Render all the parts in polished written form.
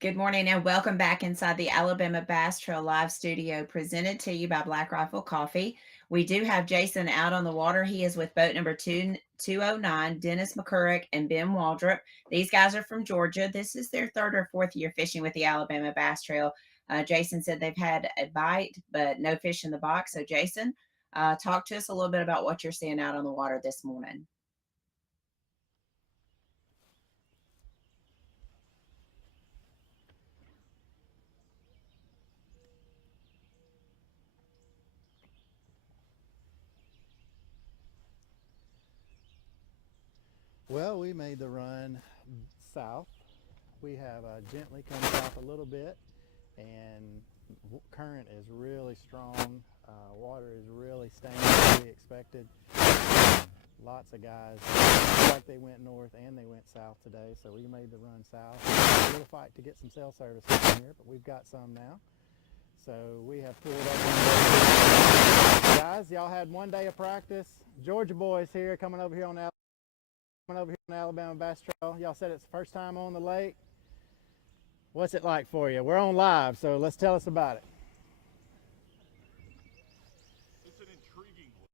Good morning and welcome back inside the Alabama Bass Trail Live Studio, presented to you by Black Rifle Coffee. We do have Jason out on the water. He is with boat number 209, Dennis McCurrick and Ben Waldrop. These guys are from Georgia. This is their third or fourth year fishing with the Alabama Bass Trail. Jason said they've had a bite, but no fish in the box. So, Jason, talk to us a little bit about what you're seeing out on the water this morning. Well, we made the run south. We have gently come south a little bit, and current is really strong. Water is really staying as we expected. Lots of guys look like they went north and they went south today, so we made the run south. A little fight to get some cell service in here, but we've got some now. So we have pulled up. Guys, y'all had one day of practice. Georgia boys here coming over here on Alabama Bass Trail. Y'all said it's the first time on the lake. What's it like for you? We're on live, so let's tell us about it. It's an intriguing lake.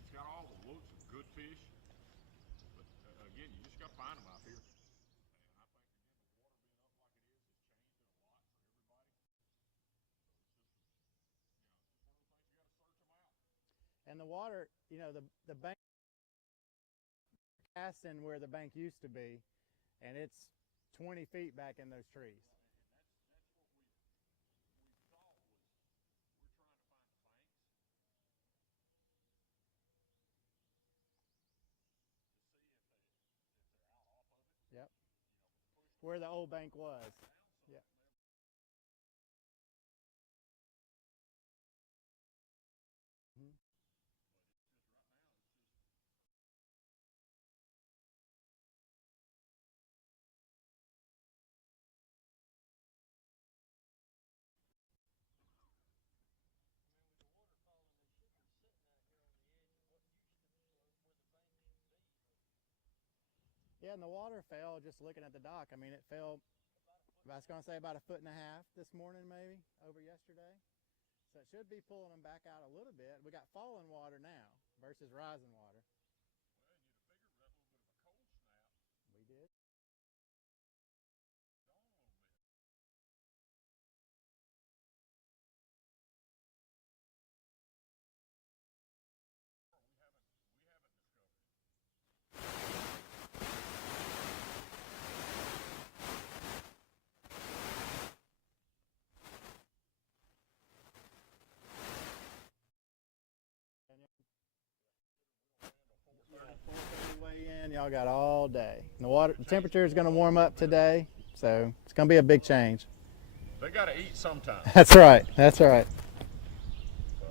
It's got all the looks of good fish, but again, you just got to find them out here. And I think again, And the water being up like it is, it's changed it a lot for everybody. So it's just one of those things you got to search them out. the water, the bank casting where the bank used to be, and it's 20 feet back in those trees. Yep. Where the old bank was. Yeah. Mhm. Yeah, and the water fell just looking at the dock. I mean, it fell, I was going to say about a foot and a half this morning, maybe, over yesterday. So it should be pulling them back out a little bit. We got falling water now versus rising water. We did. Way in, y'all got all day. And the temperature is going to warm up today, so it's going to be a big change. They got to eat sometime. That's right. That's right. So,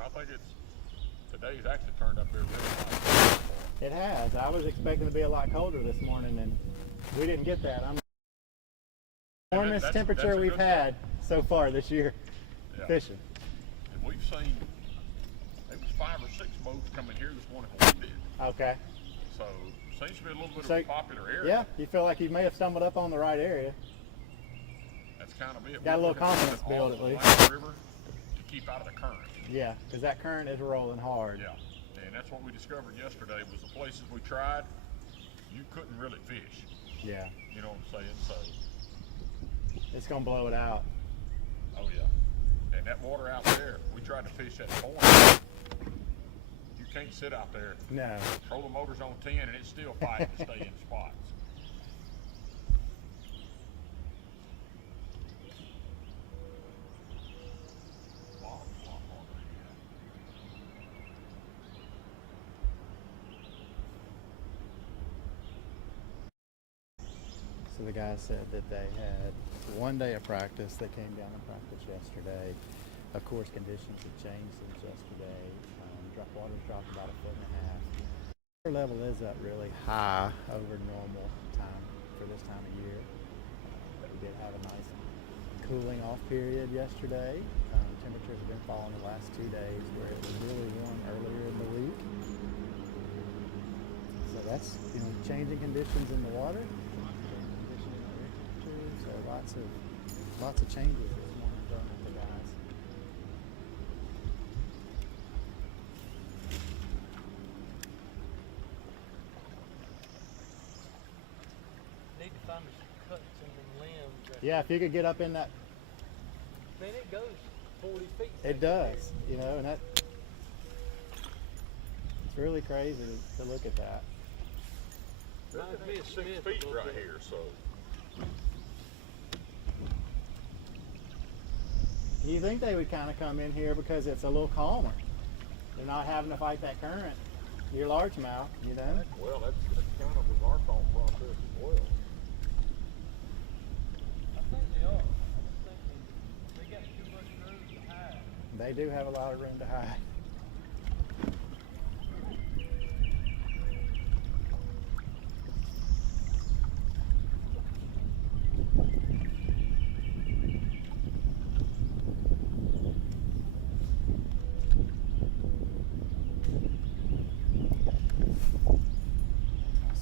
I think today's actually turned up here really nice. It has. I was expecting to be a lot colder this morning, and we didn't get that. Warmest temperature we've had so far this year fishing. And we've seen, there was 5 or 6 boats coming here this morning when we did. Okay. So seems to be a little bit of a popular area. Yeah, you feel like you may have stumbled up on the right area. That's kind of it. Got a little confidence build at least. River to keep out of the current. Yeah, because that current is rolling hard. Yeah, and that's what we discovered yesterday was the places we tried, you couldn't really fish. Yeah. You know what I'm saying? So it's gonna blow it out. Oh yeah. And that water out there, we tried to fish that point. You can't sit out there. No. Throw the motors on 10 and it's still fighting to stay in spots. So the guy said that they had one day of practice. They came down and practiced yesterday. Of course, conditions have changed since yesterday. Water's dropped about a foot and a half. Water level is up really high over normal time for this time of year. We did have a nice cooling off period yesterday. Temperatures have been falling the last 2 days where it was really warm earlier in the week. So So that's, changing conditions in the water, changing conditions in the air temperature. So lots of changes this morning thrown at the guys. Need to find some cuts in them limbs. Yeah, if you could get up in that, Man, it goes 40 feet. it does, and that, it's really crazy to look at that. This Reminds is me of 6 Smith a feet little right bit. here, so. You think they would kind of come in here because it's a little calmer. They're not having to fight that current. Your largemouth, Well, that's kind of was our thought process as well. I think they are. I just think they got too much room to hide. They do have a lot of room to hide.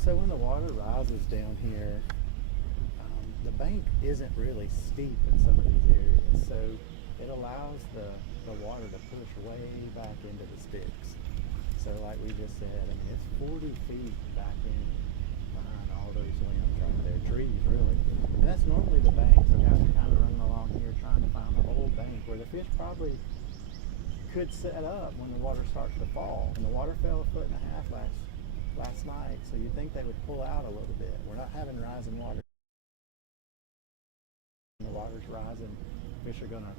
So when the water rises down here, the bank isn't really steep in some of these areas, so it allows the water to push way back into the sticks. So like we just said, it's 40 feet back in behind all those limbs right there, trees really. And that's normally the bank, so guys are kind of running along here trying to find the whole bank where the fish probably could set up when the water starts to fall. And the water fell 1.5 feet last night, so you'd think they would pull out a little bit. We're not having rising water. When the water's rising, fish are going to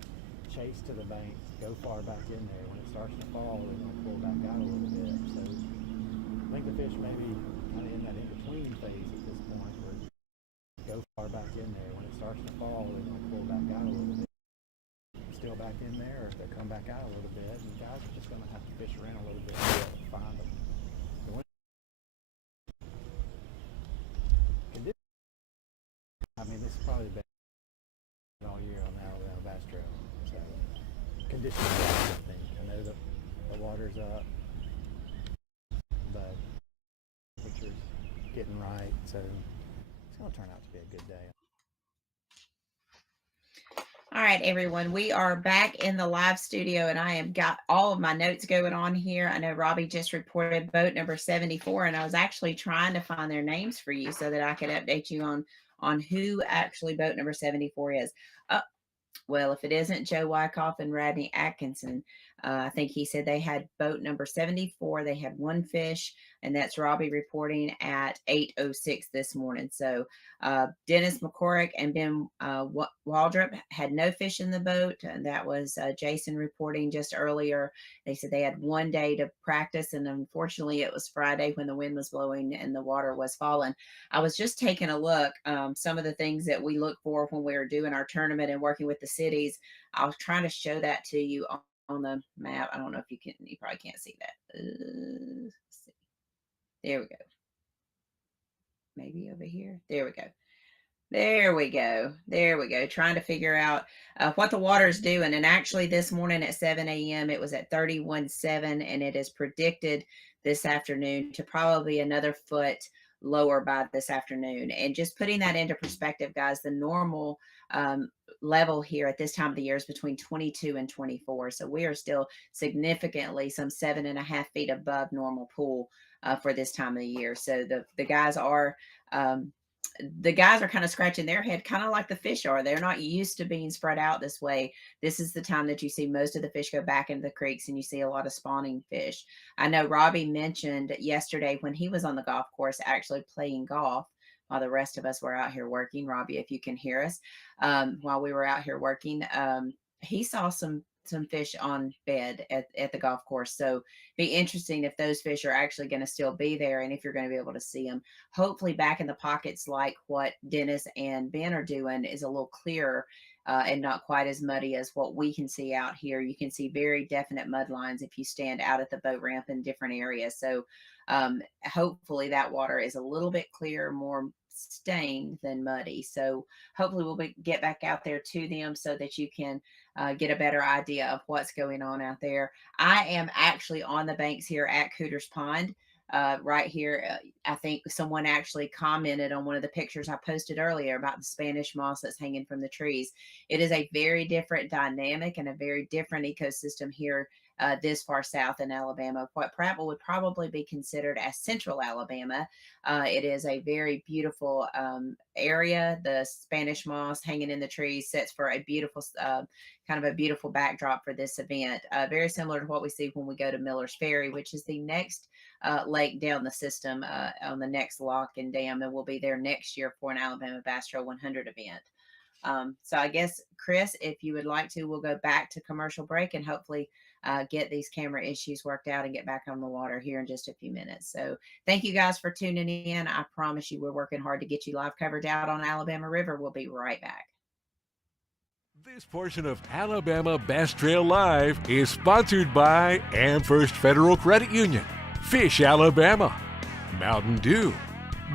chase to the bank, go far back in there. When it starts to fall, they're going to pull back out a little bit. So I think the fish may be kind of in that in-between phase at this point, where go far back in there. When it starts to fall, they're going to pull back out a little bit. Still back in there, or if they come back out a little bit, and guys are just going to have to fish around a little bit to be able to find them. This is probably the best all year on the Alabama Bass Trail. So conditions are right, I think. I know the water's up, but temperature's getting right, so it's going to turn out to be a good day. All right, everyone, we are back in the live studio, and I have got all of my notes going on here. I know Robbie just reported boat number 74, and I was actually trying to find their names for you so that I could update you on who actually boat number 74 is. Well, if it isn't Joe Wyckoff and Radney Atkinson, I think he said they had boat number 74. They had one fish, and that's Robbie reporting at 8:06 this morning. So Dennis McCorrick and Ben Waldrop had no fish in the boat. And that was Jason reporting just earlier. They said they had one day to practice, and unfortunately it was Friday when the wind was blowing and the water was falling. I was just taking a look, some of the things that we look for when we were doing our tournament and working with the cities. I was trying to show that to you on the map. I don't know if you probably can't see that. Let's see. There we go. Maybe over here. There we go. There we go. There we go. Trying to figure out what the water is doing. And actually this morning at 7 a.m. it was at 31.7, and it is predicted this afternoon to probably another foot lower by this afternoon. And just putting that into perspective, guys, the normal level here at this time of the year is between 22 and 24. So we are still significantly some 7.5 feet above normal pool for this time of the year. So the guys are kind of scratching their head, kind of like the fish are. They're not used to being spread out this way. This is the time that you see most of the fish go back into the creeks, and you see a lot of spawning fish. I know Robbie mentioned yesterday when he was on the golf course actually playing golf while the rest of us were out here working. Robbie, if you can hear us, while we were out here working, he saw some fish on bed at the golf course. So be interesting if those fish are actually going to still be there, and if you're going to be able to see them. Hopefully back in the pockets like what Dennis and Ben are doing is a little clearer and not quite as muddy as what we can see out here. You can see very definite mud lines if you stand out at the boat ramp in different areas. So hopefully that water is a little bit clearer, more stained than muddy. So hopefully we'll get back out there to them so that you can get a better idea of what's going on out there. I am actually on the banks here at Cooters Pond. right here. I think someone actually commented on one of the pictures I posted earlier about the Spanish moss that's hanging from the trees. It is a very different dynamic and a very different ecosystem here this far south in Alabama. What Prattville would probably be considered as central Alabama. It is a very beautiful area. The Spanish moss hanging in the trees sets for a beautiful, kind of a beautiful backdrop for this event. Very similar to what we see when we go to Miller's Ferry, which is the next lake down the system on the next lock and dam, and we'll be there next year for an Alabama Bass Trail 100 event. So I guess, Chris, if you would like to, we'll go back to commercial break and hopefully get these camera issues worked out and get back on the water here in just a few minutes. So thank you guys for tuning in. I promise you we're working hard to get you live coverage out on Alabama River. We'll be right back. This portion of Alabama Bass Trail Live is sponsored by AmFirst Federal Credit Union, Fish Alabama, Mountain Dew,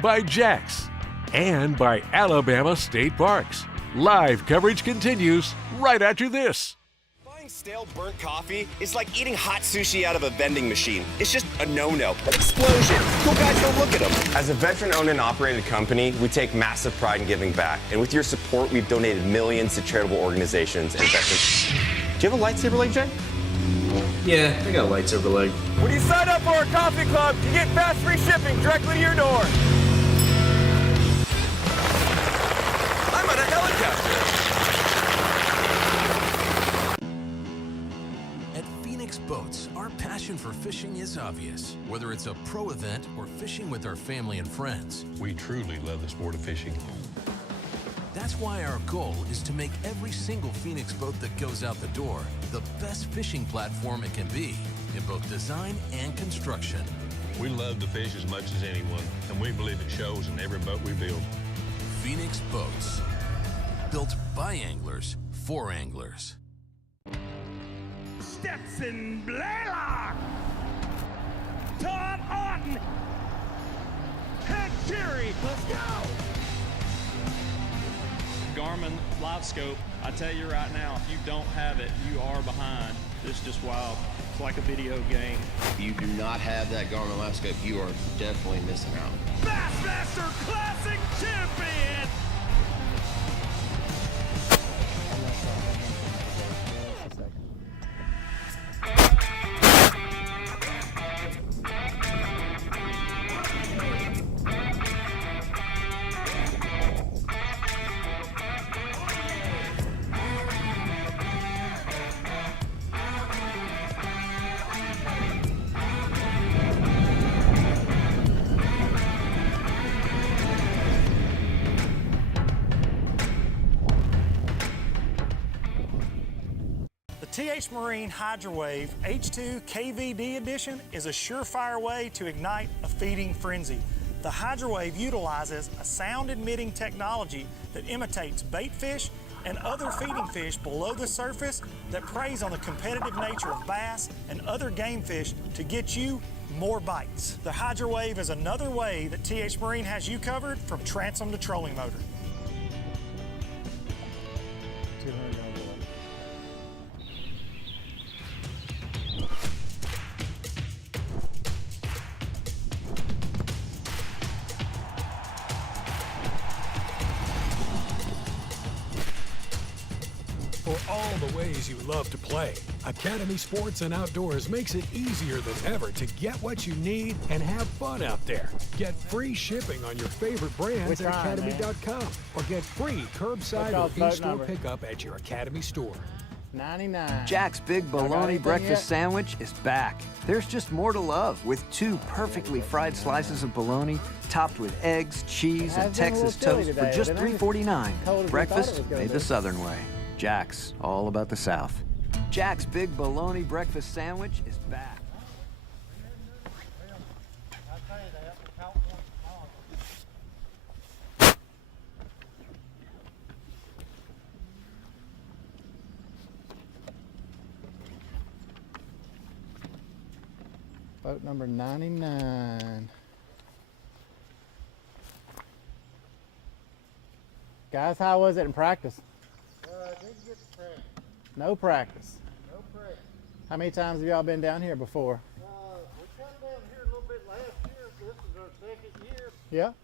by Jax, and by Alabama State Parks. Live coverage continues right after this. Buying stale burnt coffee is like eating hot sushi out of a vending machine. It's just a no-no. Explosion. Cool guys don't look at them. As a veteran-owned and operated company, we take massive pride in giving back. And with your support, we've donated millions to charitable organizations and veterans. Do you have a lightsaber leg, Jay? Yeah, I got a lightsaber leg. When you sign up for our coffee club, you get fast free shipping directly to your door. I'm on a helicopter. At Phoenix Boats, our passion for fishing is obvious. Whether it's a pro event or fishing with our family and friends, we truly love the sport of fishing. That's why our goal is to make every single Phoenix boat that goes out the door the best fishing platform it can be in both design and construction. We love to fish as much as anyone, and we believe it shows in every boat we build. Phoenix Boats, built by anglers for anglers. Stetson Blaylock, Todd Otten, Head Cherry, let's go! Garmin Live Scope, I tell you right now, if you don't have it, you are behind. It's just wild. It's like a video game. If you do not have that Garmin Live Scope, you are definitely missing out. Bassmaster Classic Champion! TH Marine Hydrowave H2 KVD Edition is a surefire way to ignite a feeding frenzy. The Hydrowave utilizes a sound-emitting technology that imitates bait fish and other feeding fish below the surface that preys on the competitive nature of bass and other game fish to get you more bites. The Hydrowave is another way that TH Marine has you covered from transom to trolling motor. For all the ways you love to play, Academy Sports and Outdoors makes it easier than ever to get what you need and have fun out there. Get free shipping on your favorite brands at Academy.com or get free curbside or in-store pickup at your Academy store. 99. Jack's Big Bologna Breakfast Sandwich is back. There's just more to love with 2 perfectly fried slices of bologna topped with eggs, cheese, and Texas toast for just $3.49. Breakfast made the Southern way. Jack's, all about the South. Jack's Big Bologna Breakfast Sandwich is back. Boat number 99. Guys, how was it in practice? Didn't get to practice. No practice. No practice. How many times have y'all been down here before? We come down here a little bit last Yeah. And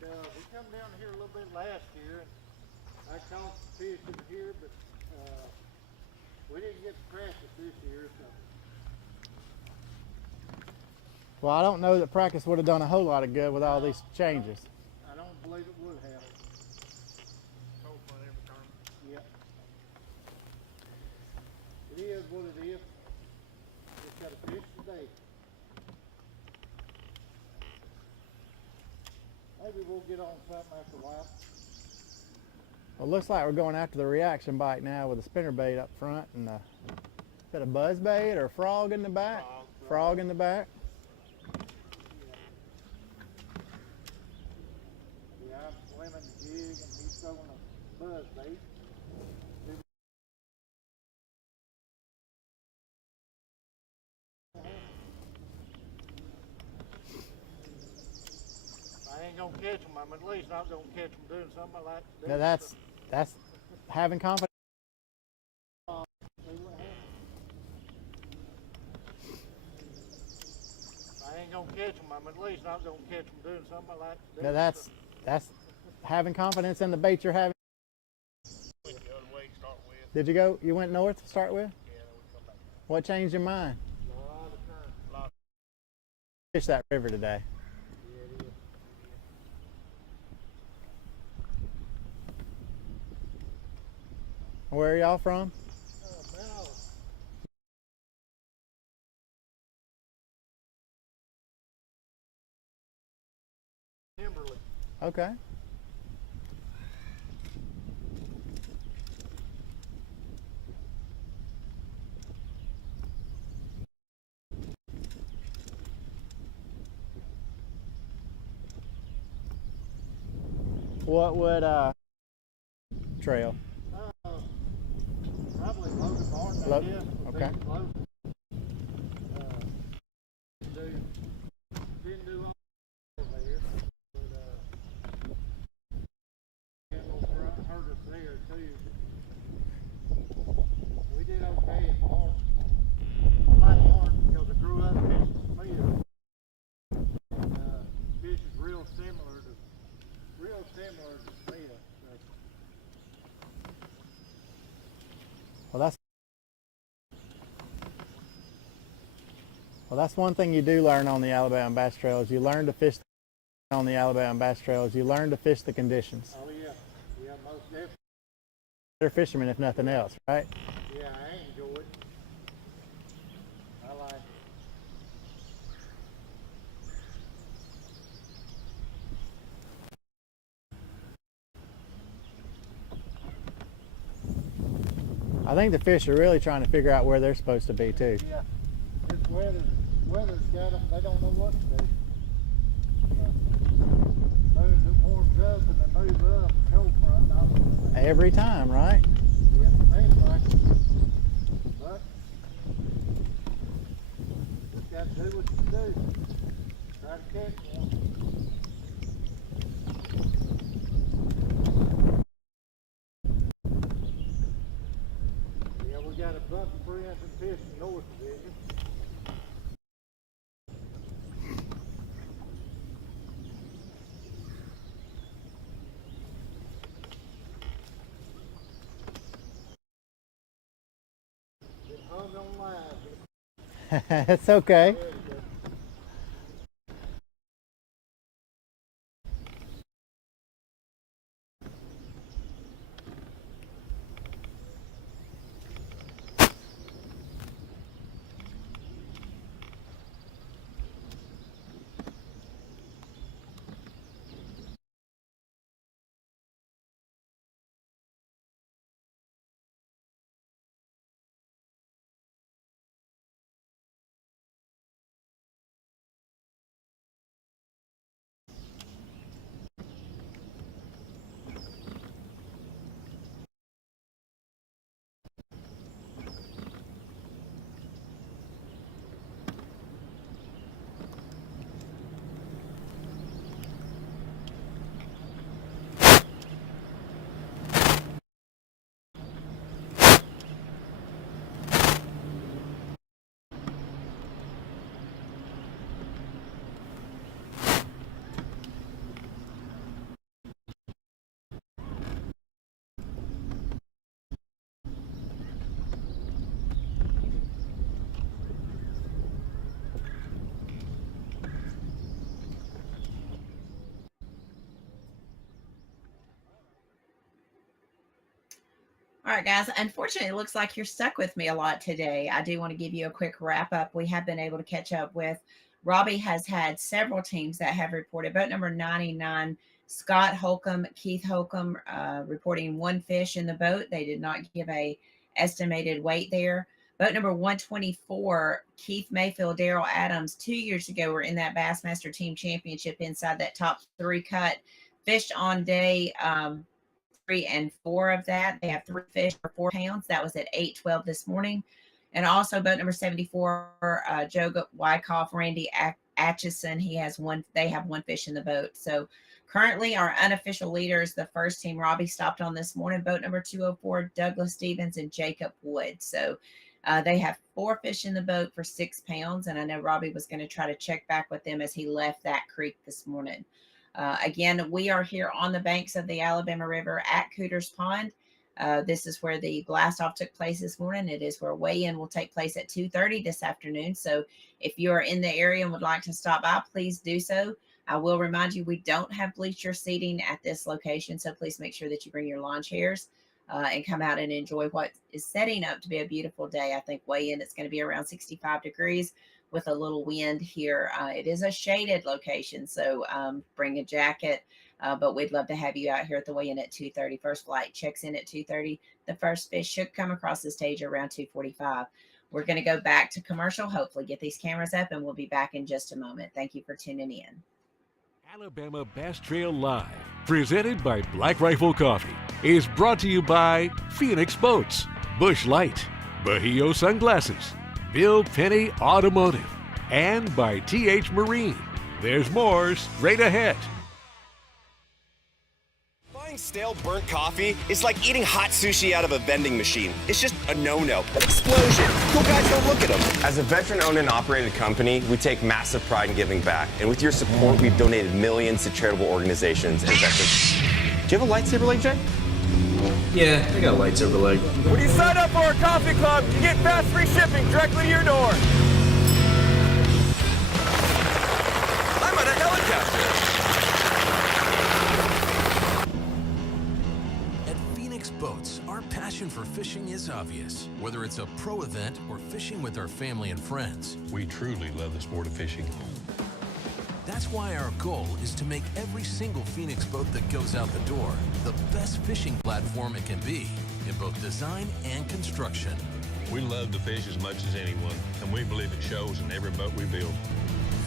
we come down here a little bit last year, and I caught some fish in here, but we didn't get to practice this year. So. Well, I don't know that practice would have done a whole lot of good with all these changes. I don't believe it would have. Cold front every turn. Yep. It is what it is. Just got to fish today. Maybe we'll get on something after a while. Well, it looks like we're going after the reaction bite now with a spinnerbait up front and a bit of buzz bait or a frog in the back. Frog in the back. Yeah, I'm swimming the jig and he's throwing a buzz bait. I ain't gonna catch them. I'm at least not gonna catch them doing something I like to do. Now that's having confidence. I ain't gonna catch them. I'm at least not gonna catch them doing something I like to do. Now that's having confidence in the bait you're having. Went the other way to start with. Did you go? You went north to start with? Yeah, then we come back. What changed your mind? A lot of current. A lot. Fish that river today. Yeah, it is. Where are y'all from? Now, Timberley. Okay. What would trail? Probably Logan Martin, I guess. would Okay. be close. Didn't do all over there, but hurt us there too. We did okay at Martin. I like Martin because I grew up fishing Smith. Fish is real similar to Smith. Well, that's one thing you do learn on the Alabama Bass Trail is you learn to fish on the Alabama Bass Trail is you learn to fish the conditions. Oh yeah, most definitely. They're fishermen if nothing else, right? Yeah, I enjoy it. I like it. I think the fish are really trying to figure out where they're supposed to be too. Yeah, this weather's got them. They don't know what to do. Soon as it warms up and they move up, cold front, Every time, right? yeah, seems like it. But just got to do what you do. Try to catch one. Yeah, we got a bunch of friends that fish in North Division. Been hung on line. It's okay. There you go. right, guys. Unfortunately, it looks like you're stuck with me a lot today. I do want to give you a quick wrap up. We have been able to catch up with Robbie has had several teams that have reported. Boat number 99, Scott Holcomb, Keith Holcomb, reporting 1 fish in the boat. They did not give a estimated weight there. Boat number 124, Keith Mayfield, Daryl Adams, 2 years ago were in that Bassmaster Team Championship inside that top 3 cut. Fished on day 3 and 4 of that. They have 3 fish for 4 pounds. That was at 8:12 this morning. And also boat number 74, Joe Wyckoff, Randy Atchison. They have 1 fish in the boat. So currently our unofficial leaders, the first team Robbie stopped on this morning, boat number 204, Douglas Stevens and Jacob Wood. So they have 4 fish in the boat for 6 pounds. And I know Robbie was going to try to check back with them as he left that creek this morning. Again, we are here on the banks of the Alabama River at Cooters Pond. This is where the blast off took place this morning. It is where weigh-in will take place at 2:30 this afternoon. So if you are in the area and would like to stop by, please do so. I will remind you, we don't have bleacher seating at this location. So please make sure that you bring your lawn chairs and come out and enjoy what is setting up to be a beautiful day. I think weigh-in, it's going to be around 65 degrees with a little wind here. It is a shaded location, so bring a jacket. But we'd love to have you out here at the weigh-in at 2:30. First flight checks in at 2:30. The first fish should come across the stage around 2:45. We're going to go back to commercial, hopefully get these cameras up, and we'll be back in just a moment. Thank you for tuning in. Alabama Bass Trail Live, presented by Black Rifle Coffee, is brought to you by Phoenix Boats, Busch Light, Bahio Sunglasses, Bill Penny Automotive, and by TH Marine. There's more straight ahead. Buying stale burnt coffee is like eating hot sushi out of a vending machine. It's just a no-no. Explosion. Cool guys don't look at them. As a veteran-owned and operated company, we take massive pride in giving back. And with your support, we've donated millions to charitable organizations and veterans. Do you have a lightsaber leg, Jay? Yeah, I got a lightsaber leg. When you sign up for our coffee club, you get fast free shipping directly to your door. I'm on a helicopter. At Phoenix Boats, our passion for fishing is obvious. Whether it's a pro event or fishing with our family and friends, We truly love the sport of fishing. that's why our goal is to make every single Phoenix boat that goes out the door the best fishing platform it can be in both design and construction. We love to fish as much as anyone, and we believe it shows in every boat we build.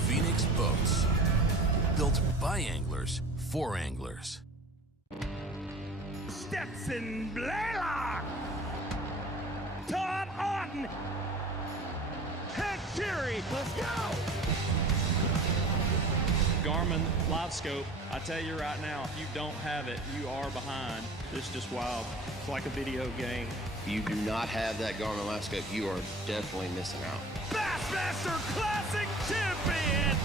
Phoenix Boats, built by anglers for anglers. Stetson Blaylock. Todd Auten. Head Fury. Let's go. Garmin Live Scope, I tell you right now, if you don't have it, you are behind. It's just wild. It's like a video game. If you do not have that Garmin Live Scope, you are definitely missing out. Bassmaster Classic Champion.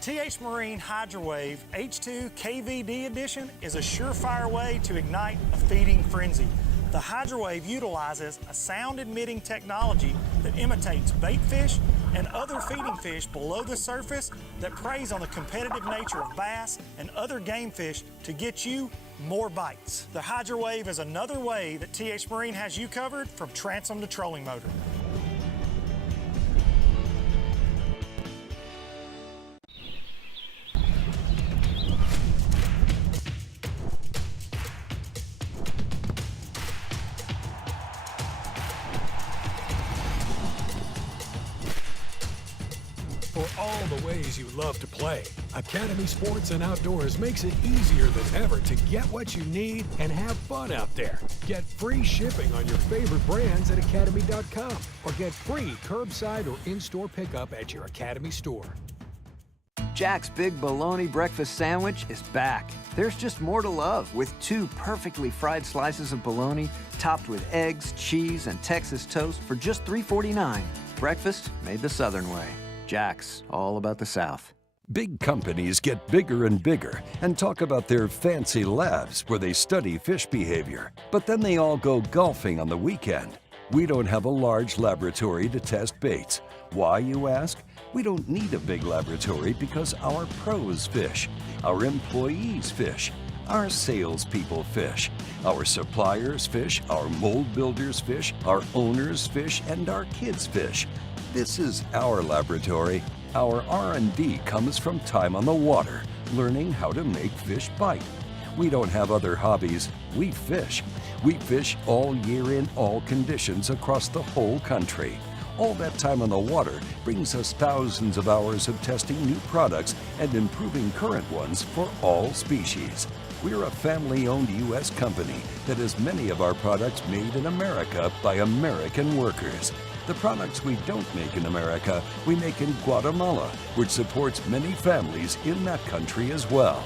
TH Marine Hydrowave H2 KVD Edition is a surefire way to ignite a feeding frenzy. The Hydrowave utilizes a sound-emitting technology that imitates bait fish and other feeding fish below the surface that preys on the competitive nature of bass and other game fish to get you more bites. The Hydrowave is another way that TH Marine has you covered from transom to trolling motor. For all the ways you love to play, Academy Sports and Outdoors makes it easier than ever to get what you need and have fun out there. Get free shipping on your favorite brands at academy.com or get free curbside or in-store pickup at your Academy store. Jack's Big Bologna Breakfast Sandwich is back. There's just more to love with 2 perfectly fried slices of bologna topped with eggs, cheese, and Texas toast for just $3.49. Breakfast made the Southern way. Jack's, all about the South. Big companies get bigger and bigger and talk about their fancy labs where they study fish behavior. But then they all go golfing on the weekend. We don't have a large laboratory to test baits. Why, you ask? We don't need a big laboratory because our pros fish, our employees fish, our salespeople fish, our suppliers fish, our mold builders fish, our owners fish, and our kids fish. This is our laboratory. Our R&D comes from time on the water, learning how to make fish bite. We don't have other hobbies. We fish. We fish all year in all conditions across the whole country. All that time on the water brings us thousands of hours of testing new products and improving current ones for all species. We're a family-owned U.S. company that has many of our products made in America by American workers. The products we don't make in America, we make in Guatemala, which supports many families in that country as well.